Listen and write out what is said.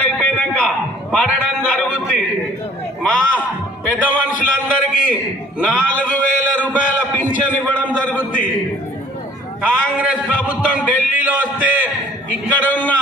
అయిపోయినాక పడడం జరుగుద్ది. మా పెద్ద మనుషులందరికీ 4,000 రూపాయల పింఛన్ ఇవ్వడం జరుగుద్ది. కాంగ్రెస్ ప్రభుత్వం ఢిల్లీలో వస్తే ఇక్కడున్న